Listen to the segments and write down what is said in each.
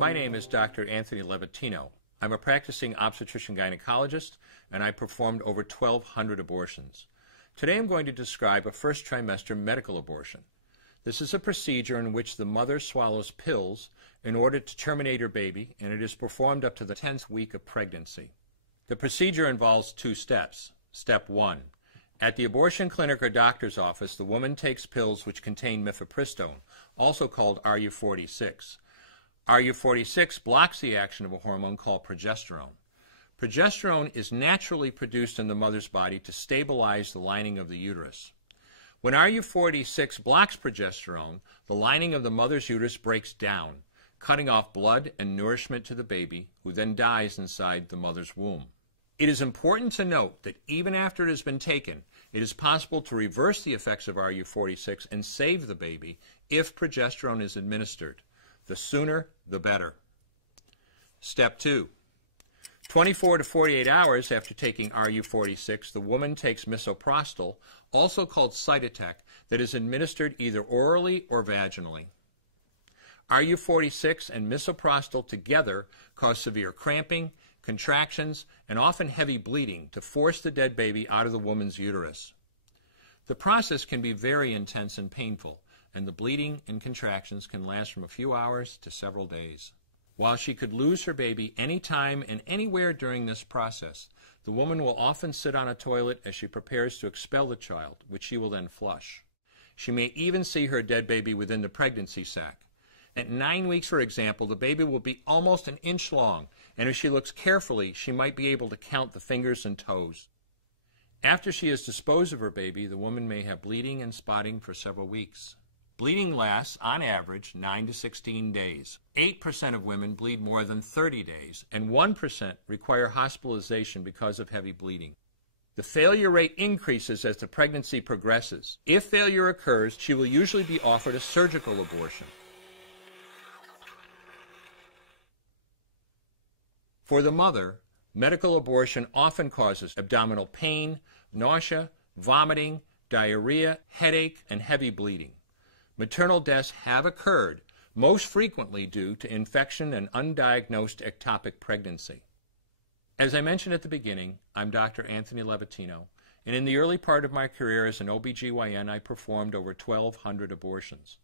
My name is Dr. Anthony Levatino. I'm a practicing obstetrician-gynecologist, and I performed over 1,200 abortions. Today I'm going to describe a first trimester medical abortion. This is a procedure in which the mother swallows pills in order to terminate her baby, and it is performed up to the 10th week of pregnancy. The procedure involves 2 steps. Step 1. At the abortion clinic or doctor's office, the woman takes pills which contain mifepristone, also called RU46. RU46 blocks the action of a hormone called progesterone. Progesterone is naturally produced in the mother's body to stabilize the lining of the uterus. When RU46 blocks progesterone, the lining of the mother's uterus breaks down, cutting off blood and nourishment to the baby, who then dies inside the mother's womb. It is important to note that even after it has been taken, it is possible to reverse the effects of RU46 and save the baby if progesterone is administered. The sooner, the better. Step 2. 24 to 48 hours after taking RU46, the woman takes misoprostol, also called Cytotec, that is administered either orally or vaginally. RU46 and misoprostol together cause severe cramping, contractions, and often heavy bleeding to force the dead baby out of the woman's uterus. The process can be very intense and painful, and the bleeding and contractions can last from a few hours to several days. While she could lose her baby anytime and anywhere during this process, the woman will often sit on a toilet as she prepares to expel the child, which she will then flush. She may even see her dead baby within the pregnancy sac. At 9 weeks, for example, the baby will be almost an inch long, and if she looks carefully, she might be able to count the fingers and toes. After she has disposed of her baby, the woman may have bleeding and spotting for several weeks. Bleeding lasts, on average, 9 to 16 days. 8% of women bleed more than 30 days, and 1% require hospitalization because of heavy bleeding. The failure rate increases as the pregnancy progresses. If failure occurs, she will usually be offered a surgical abortion. For the mother, medical abortion often causes abdominal pain, nausea, vomiting, diarrhea, headache, and heavy bleeding. Maternal deaths have occurred, most frequently due to infection and undiagnosed ectopic pregnancy. As I mentioned at the beginning, I'm Dr. Anthony Levatino, and in the early part of my career as an OBGYN, I performed over 1,200 abortions.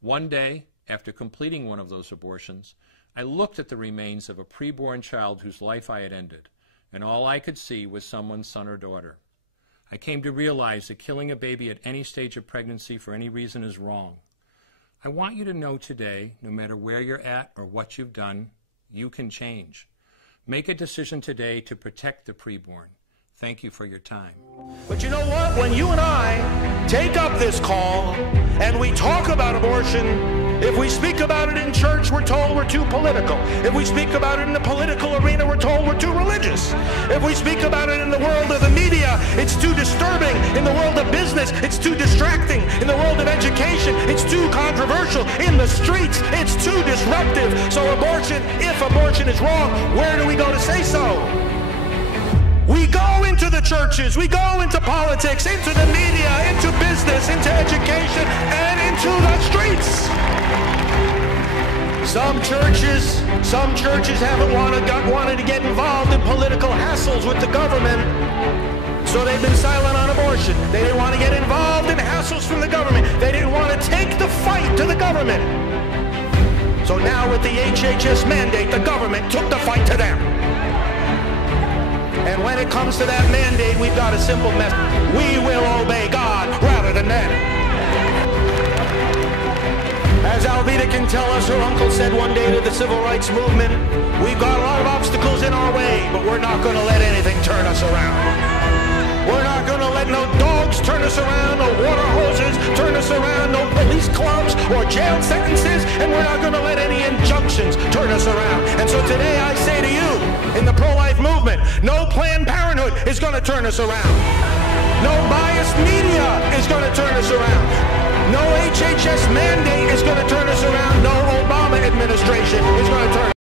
One day, after completing one of those abortions, I looked at the remains of a preborn child whose life I had ended, and all I could see was someone's son or daughter. I came to realize that killing a baby at any stage of pregnancy for any reason is wrong. I want you to know today, no matter where you're at or what you've done, you can change. Make a decision today to protect the preborn. Thank you for your time. But you know what? When you and I take up this call and we talk about abortion, if we speak about it in church, we're told we're too political. If we speak about it in the political arena, we're told we're too religious. If we speak about it in the world of the media, it's too disturbing. In the world of business, it's too distracting. In the world of education, it's too controversial. In the streets, it's too disruptive. So abortion, if abortion is wrong, where do we go to say so? We go into the churches, we go into politics, into the media, into business, into education, and into the streets. Some churches haven't wanted to get involved in political hassles with the government, so they've been silent on abortion. They didn't want to get involved in hassles from the government. They didn't want to take the fight to the government. So now with the HHS mandate, the government took the fight to them. And when it comes to that mandate, we've got a simple message. We will obey God rather than men. As Alveda can tell us, her uncle said one day to the civil rights movement, we've got a lot of obstacles in our way, but we're not going to let anything turn us around. We're not going to let no dogs turn us around, no water hoses turn us around, no police clubs or jail sentences, and we're not going to let any injunctions turn us around. And so today I say to you, in the pro-life movement, no Planned Parenthood is going to turn us around. No biased media is going to turn us around. No HHS mandate is going to turn us around. No Obama administration is going to turn us around.